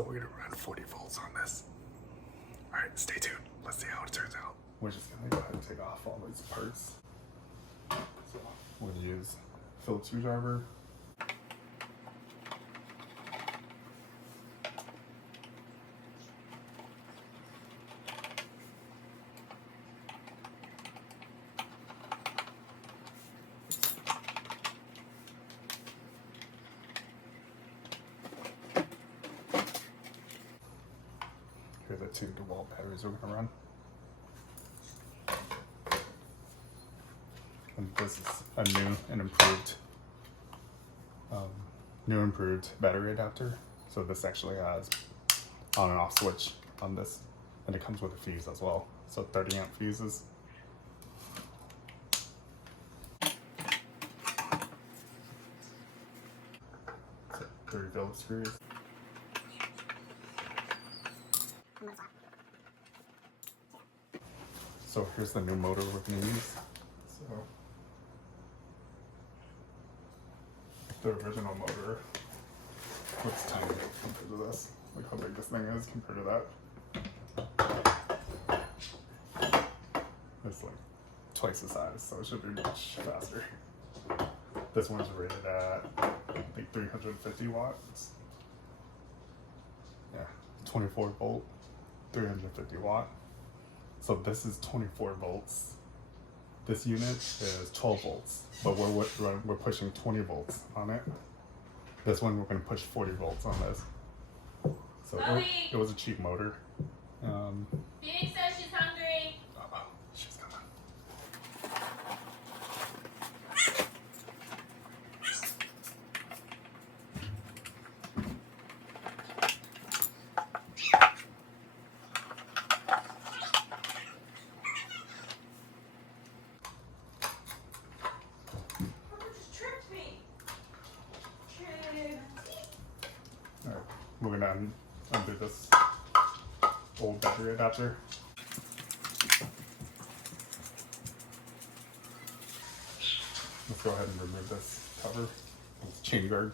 So we're gonna run 40 volts on this. All right, stay tuned. Let's see how it turns out. We're just gonna go ahead and take off all these parts. So we're gonna use Phillips screwdriver. Here are the 2 Dewalt batteries we're gonna run. And this is a new and improved battery adapter. So this actually has on and off switch on this, and it comes with a fuse as well. So 30 amp fuses. 3 Phillips screws. So here's the new motor we're going to use. So the original motor looks tiny compared to this. Look how big this thing is compared to that. It's like twice the size, so it should be much faster. This one's rated at like 350 watts. Yeah, 24 volt, 350 watt. So this is 24 volts. This unit is 12 volts, but we're pushing 20 volts on it. This one we're going to push 40 volts on this. So it was a cheap motor. Phoenix says she's hungry. Oh, she's coming. We're gonna undo this old battery adapter. Let's go ahead and remove this cover. It's chain guard.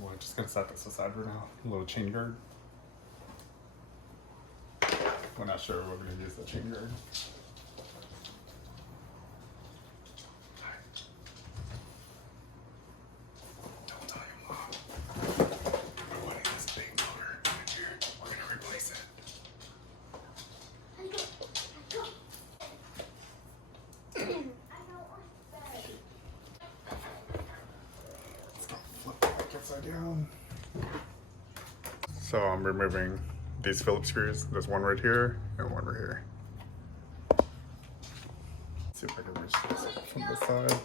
We're just gonna set this aside for now. A little chain guard. We're not sure what we're gonna use the chain guard. Don't tell your mom. We're putting this big motor in here. We're gonna replace it. Upside down. So I'm removing these Phillips screws. There's one right here and one right here. Let's see if I can reach this from this side.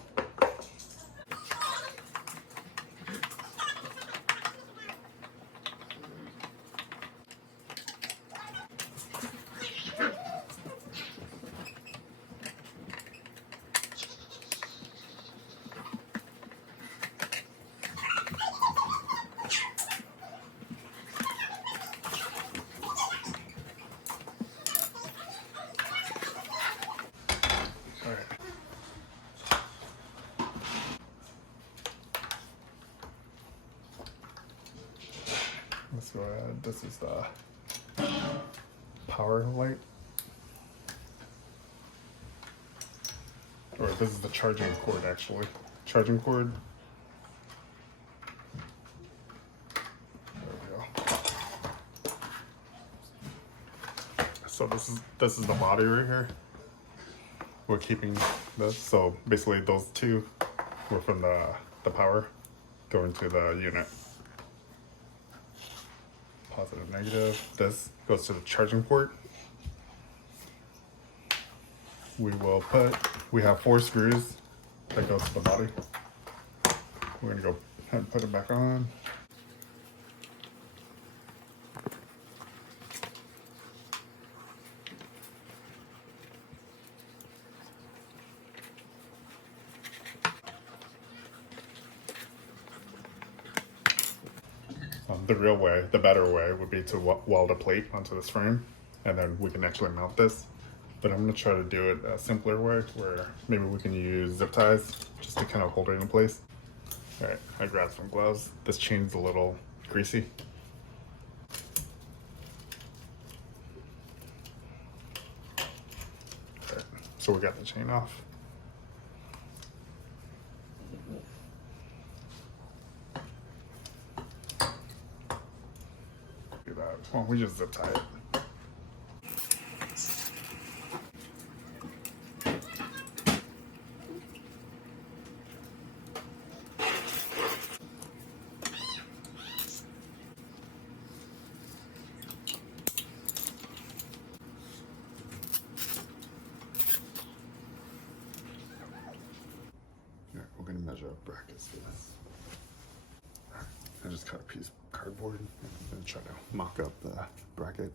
Let's go ahead. This is the power light. Or this is the charging cord actually. Charging cord. There we go. So this is the body right here. We're keeping this. So basically those two were from the power going to the unit. Positive, negative. This goes to the charging port. We have 4 screws that goes to the body. We're gonna go ahead and put it back on. The real way, the better way, would be to weld a plate onto this frame, and then we can actually mount this. But I'm gonna try to do it a simpler way, where maybe we can use zip ties just to kind of hold it in place. All right, I grabbed some gloves. This chain's a little greasy. All right, so we got the chain off. Do that. Well, we just zip tie it. Yeah, we're gonna measure up brackets for this. I just cut a piece of cardboard and try to mock up the bracket.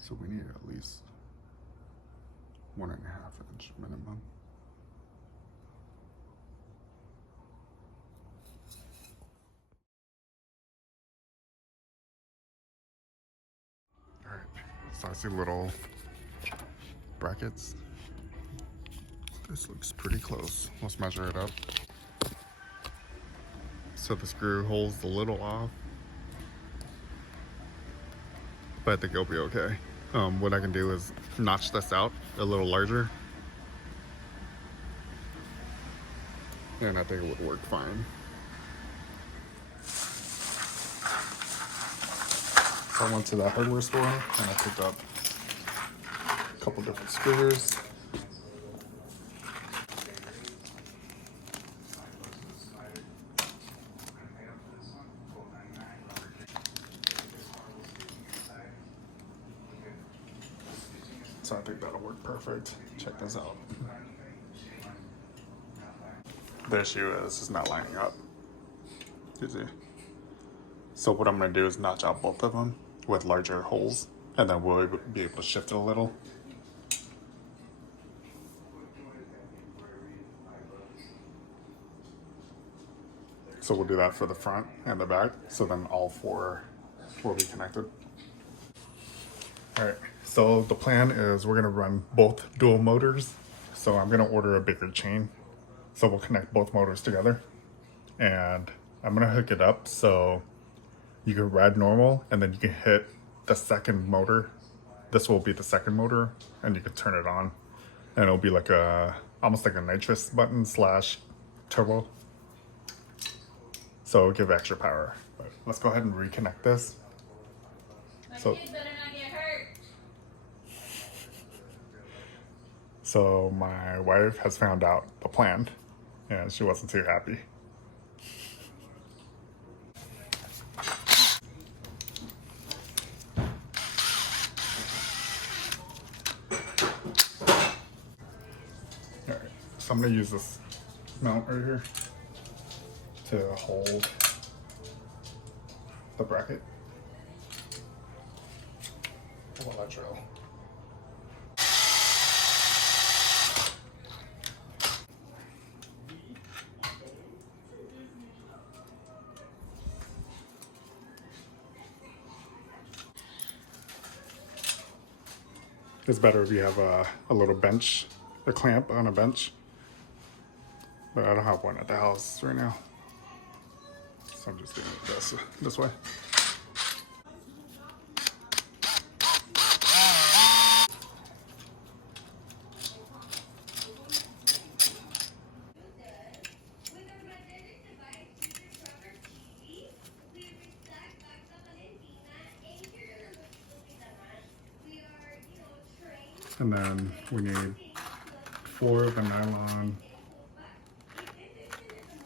So we need at least 1.5 inch minimum. All right, so I see little brackets. This looks pretty close. Let's measure it up. So the screw holds a little off, but I think it'll be okay. What I can do is notch this out a little larger, and I think it would work fine. So I went to the hardware store and I picked up a couple different screws. So I think that'll work perfect. Check this out. The issue is it's not lining up. You see? So what I'm gonna do is notch out both of them with larger holes, and then we'll be able to shift it a little. So we'll do that for the front and the back, so then all four will be connected. All right, so the plan is we're gonna run both dual motors. So I'm gonna order a bigger chain. So we'll connect both motors together, and I'm gonna hook it up so you can ride normal, and then you can hit the second motor. This will be the second motor, and you can turn it on, and it'll be like almost like a nitrous button slash turbo. So it'll give extra power. But let's go ahead and reconnect this. My kids better not get hurt. So my wife has found out the plan, and she wasn't too happy. Alright, so I'm gonna use this mount right here to hold the bracket while I drill. It's better if you have a little bench, a clamp on a bench, but I don't have one at the house right now. So I'm just doing it this way. And then we need 4 of the nylon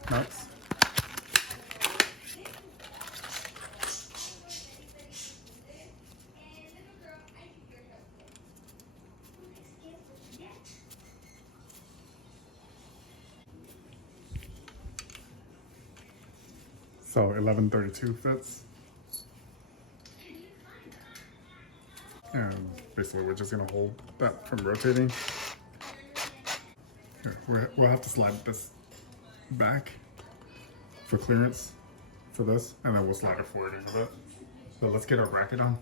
nuts. So 1132 fits. And basically we're just gonna hold that from rotating. Here, we'll have to slide this back for clearance for this, and then we'll slide it forward a bit. So let's get our bracket on.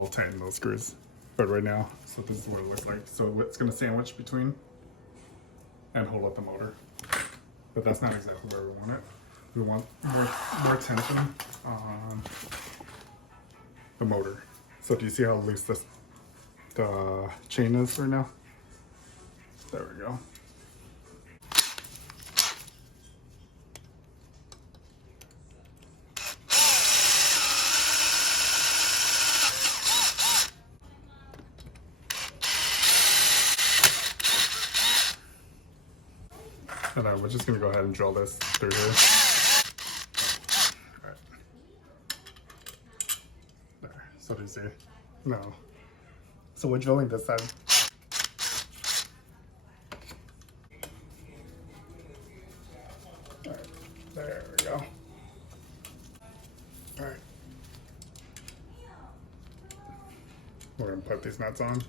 We'll tighten those screws, but right now, so this is what it looks like. So it's gonna sandwich between and hold up the motor, but that's not exactly where we want it. We want more tension on the motor. So do you see how loose the chain is right now? There we go. And then we're just gonna go ahead and drill this through here. All right. There. So do you see? No. So we're drilling this side. All right. There we go. All right. We're gonna put these nuts on.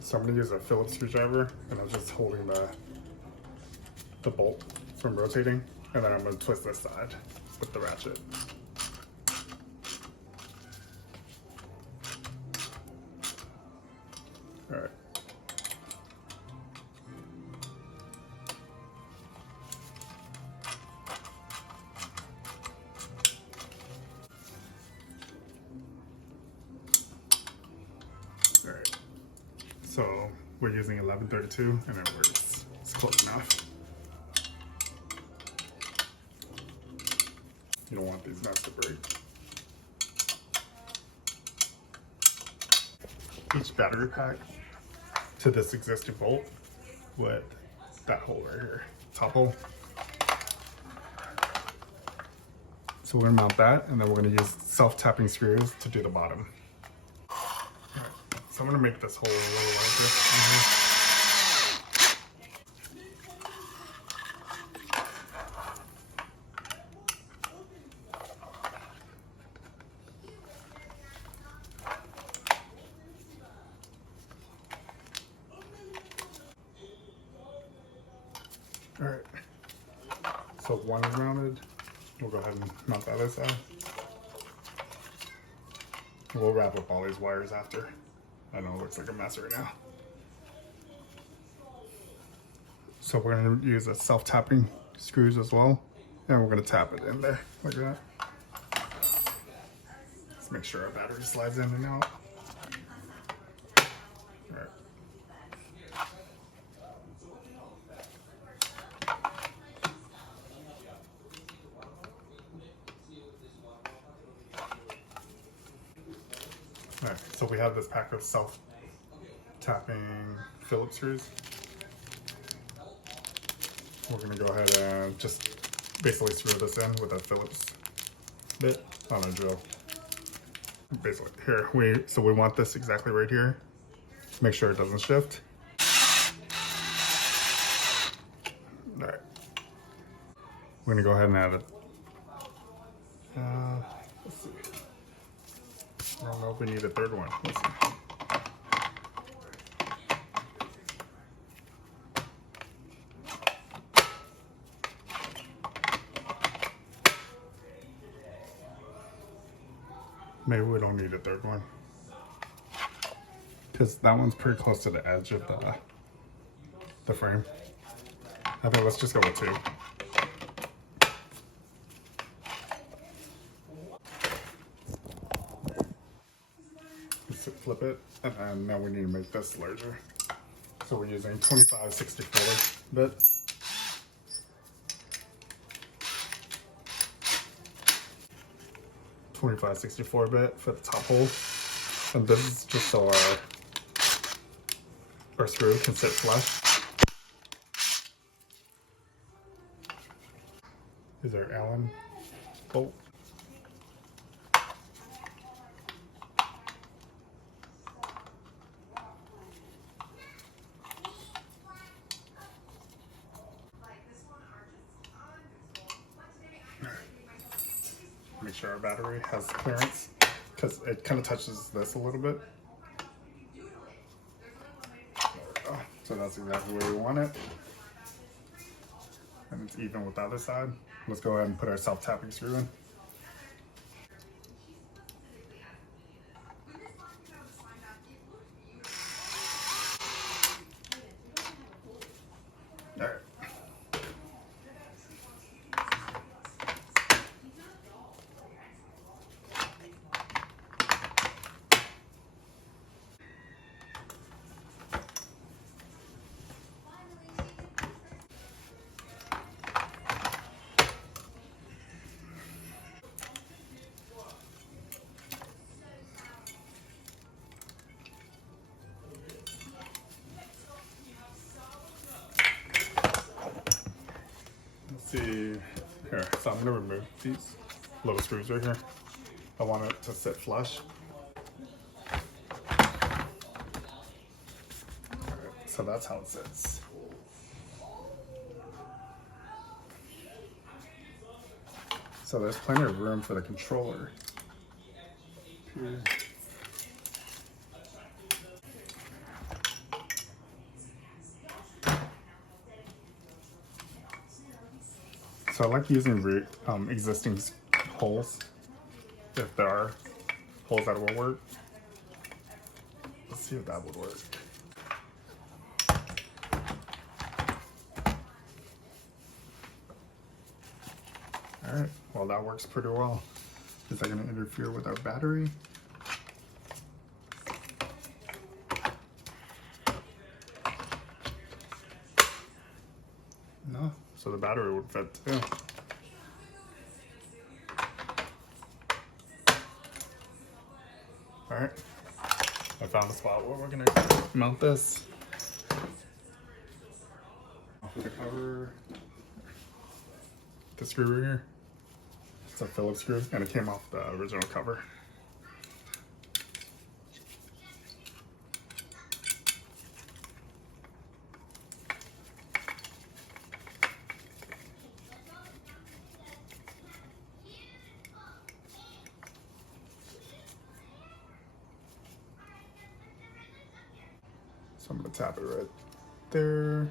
So I'm going to use a Phillips screwdriver, and I'm just holding the bolt from rotating, and then I'm going to twist this side with the ratchet. All right. All right. So we're using 1132 and it works. It's close enough. You don't want these nuts to break. Each battery pack to this existing bolt with that hole right here, top hole. So we're gonna mount that, and then we're gonna use self-tapping screws to do the bottom. So I'm gonna make this hole a little larger. All right, so one is mounted. We'll go ahead and mount the other side. We'll wrap up all these wires after. I know it looks like a mess right now. So we're going to use a self-tapping screws as well, and we're going to tap it in there like that. Let's make sure our battery slides in and out. All right. All right, so we have this pack of self-tapping Phillips screws. We're gonna go ahead and just basically screw this in with a Phillips bit on a drill. Basically, here, so we want this exactly right here. Make sure it doesn't shift. Alright. We're gonna go ahead and add it. Let's see. I don't know if we need a third one. Let's see. Maybe we don't need a third one. Because that one's pretty close to the edge of the frame. I think let's just go with 2. Let's flip it, and now we need to make this larger. So we're using 2564 bit. .2564 bit for the top hole, and this is just so our screw can sit flush. Is our Allen bolt. Make sure our battery has clearance, because it kind of touches this a little bit. There we go. So that's exactly where we want it. And it's even with the other side. Let's go ahead and put our self-tapping screw in. All right. See here, so I'm gonna remove these little screws right here. I want it to sit flush. Alright, so that's how it sits. So there's plenty of room for the controller here. So I like using existing holes, if there are holes that will work. Let's see if that would work. All right, well that works pretty well. Is that gonna interfere with our battery? No, so the battery would fit too. All right, I found a spot where we're gonna mount this. To cover the screw right here. It's a Phillips screw, and it came off the original cover. So I'm gonna tap it right there.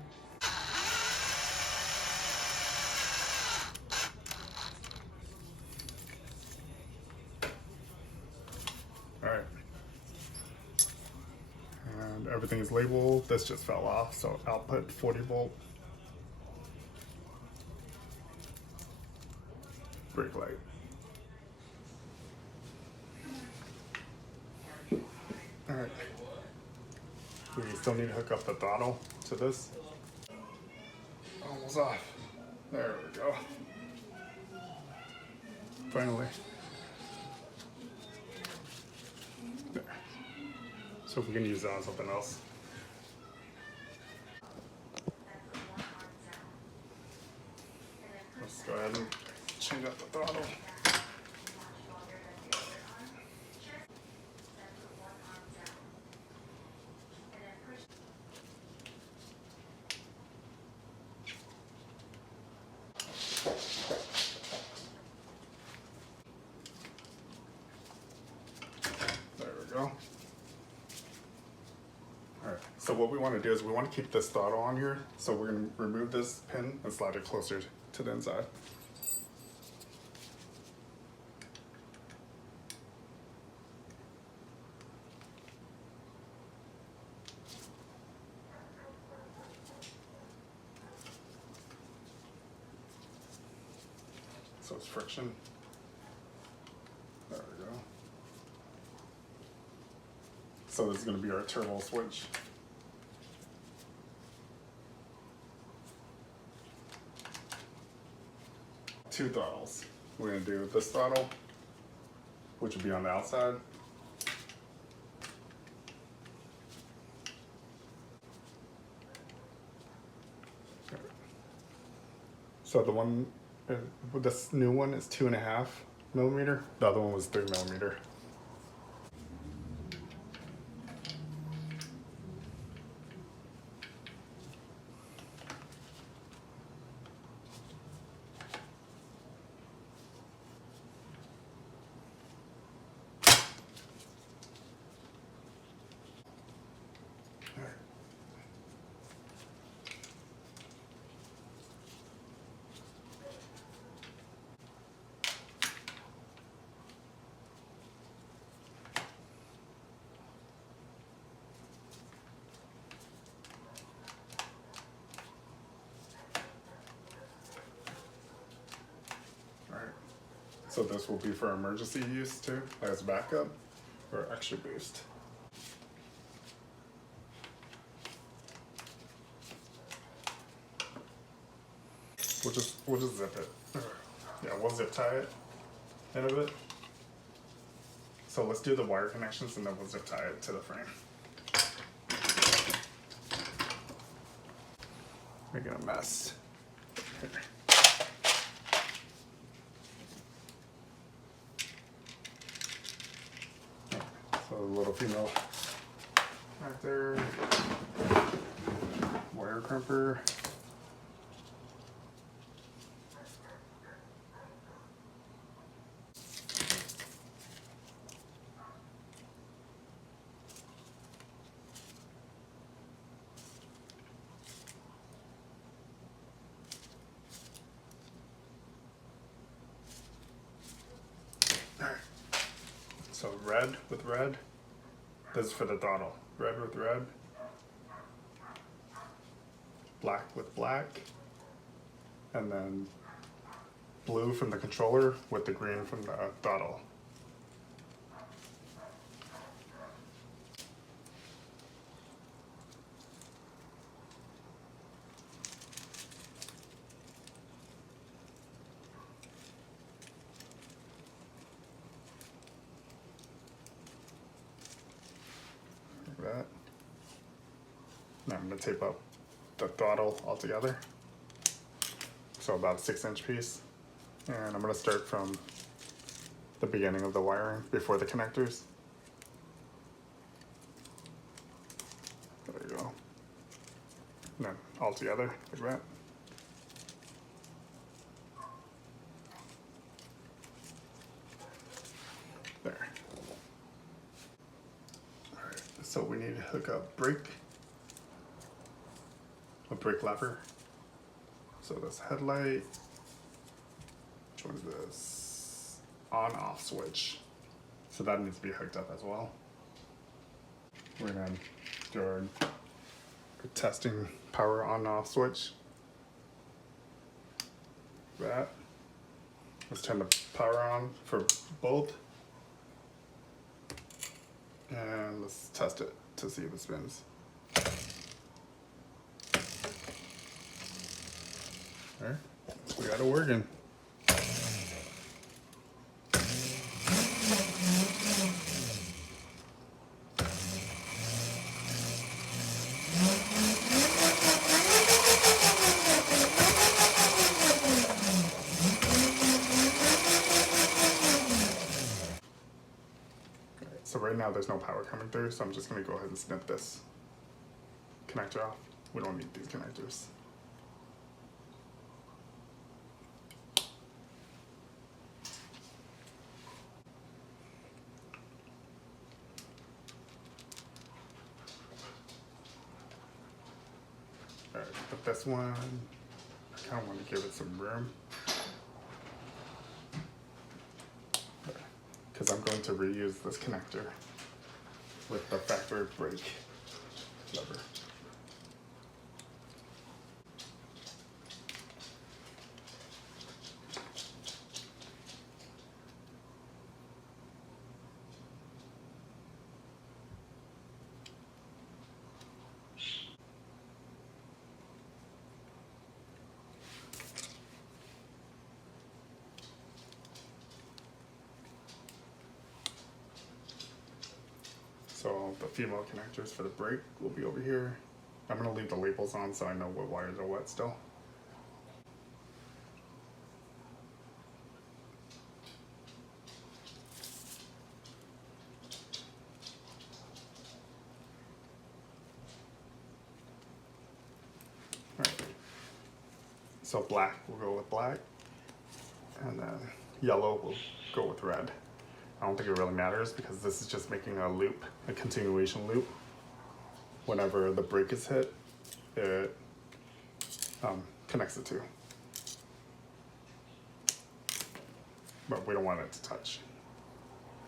All right. And everything is labeled. This just fell off, so output 40 volt. Brake light. All right. We still need to hook up the throttle to this. Almost off. There we go. Finally. There. So we can use that on something else. Let's go ahead and change out the throttle. what we want to do is we want to keep this throttle on here. So we're going to remove this pin and slide it closer to the inside. So it's friction. There we go. So this is going to be our turbo switch. Two throttles. We're going to do this throttle, which will be on the outside. So the one, this new one is 2.5 millimeter. The other one was 3 millimeter. So this will be for emergency use too, as backup or extra boost. We'll just zip it. Yeah, we'll zip tie it in a bit. So let's do the wire connections and then we'll zip tie it to the frame. Making a mess. Here. So a little female right there, wire crimper. So red with red, this is for the throttle. Red with red, black with black, and then blue from the controller with the green from the throttle. That. Now I'm going to tape up the throttle all together. So about a 6-inch piece. And I'm going to start from the beginning of the wiring before the connectors. There you go. And then all together like that. There. So we need to hook up a brake lever. So this headlight, which one is this? On-off switch. So that needs to be hooked up as well. We're gonna do our testing power on-off switch. That. Let's turn the power on for both. And let's test it to see if it spins. There, we got it working. So right now there's no power coming through, so I'm just going to go ahead and snip this connector off. We don't need these connectors. this one, I kind of want to give it some room. Because I'm going to reuse this connector with the factory brake lever. So the female connectors for the brake will be over here. I'm going to leave the labels on so I know what wires are what still. Alright. So black will go with black, and then yellow will go with red. I don't think it really matters because this is just making a loop, a continuation loop. Whenever the brake is hit, it connects the two. But we don't want it to touch.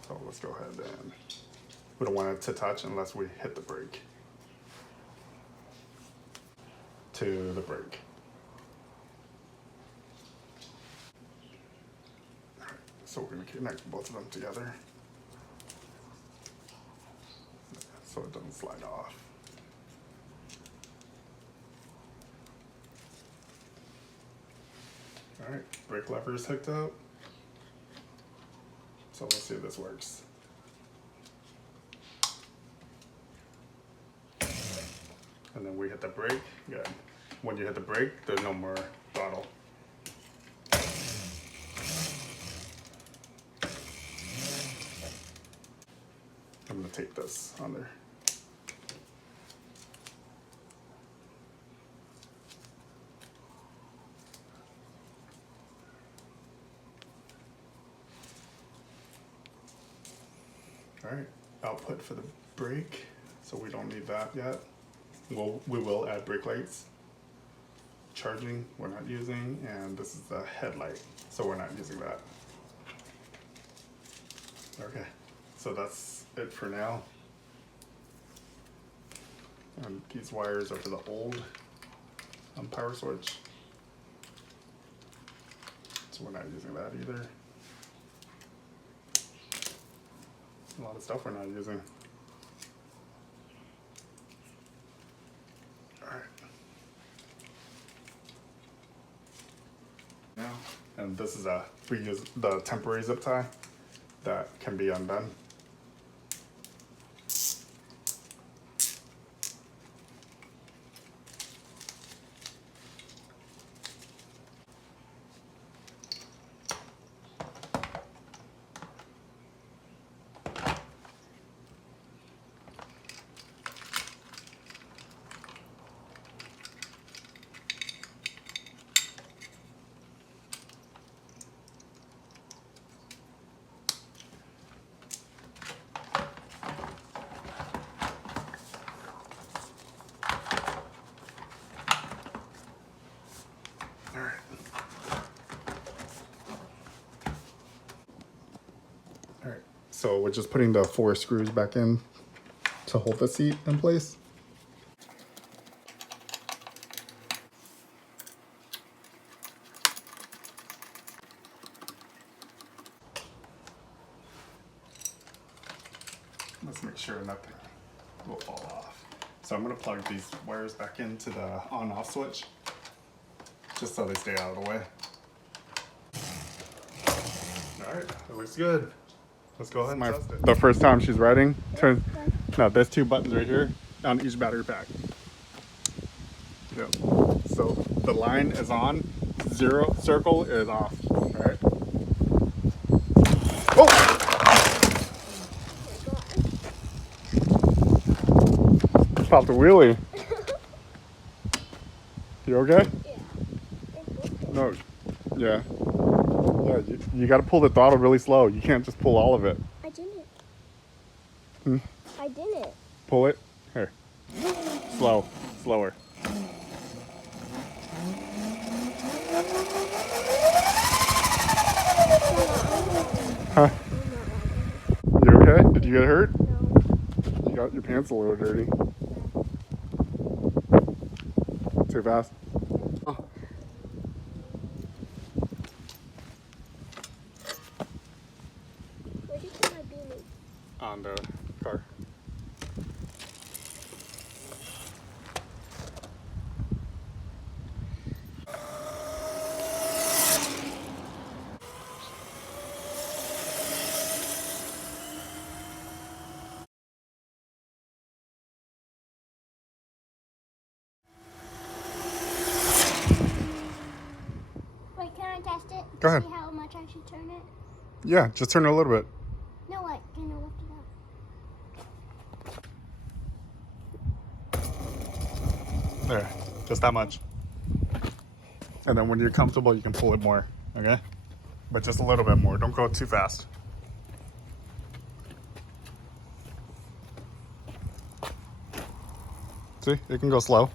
So let's go ahead and, we don't want it to touch unless we hit the brake. To the brake. So we're going to connect both of them together so it doesn't slide off. Alright, brake lever is hooked up. So let's see if this works. And then we hit the brake. Good. When you hit the brake, there's no more throttle. I'm going to tape this on there. Alright, output for the brake, so we don't need that yet. We will add brake lights. Charging, we're not using, and this is the headlight, so we're not using that. Okay, so that's it for now. And these wires are for the old power switch, so we're not using that either. A lot of stuff we're not using. Alright. Now, and this is we use the temporary zip tie that can be undone. Alright, so we're just putting the 4 screws back in to hold the seat in place. Let's make sure nothing will fall off. So I'm going to plug these wires back into the on-off switch, just so they stay out of the way. Alright, it looks good. Let's go ahead and test it. The first time she's riding, there's 2 buttons right here on each battery pack. Yep. So the line is on, 0 circle is off. Alright. Oh! Popped a wheelie. You okay? Yeah. No. Yeah. Yeah, you got to pull the throttle really slow. You can't just pull all of it. I didn't. Hmm? I didn't. Pull it. Here. Slower. Huh? You okay? Did you get hurt? You got your pants a little dirty. Too fast. Oh. Where did you put my beanie? On the car. Wait, can I test it? Go ahead. See how much I should turn it? Yeah, just turn it a little bit. No, what? Can I lift it up? There, just that much. And then when you're comfortable, you can pull it more, okay? But just a little bit more. Don't go too fast. See, it can go slow.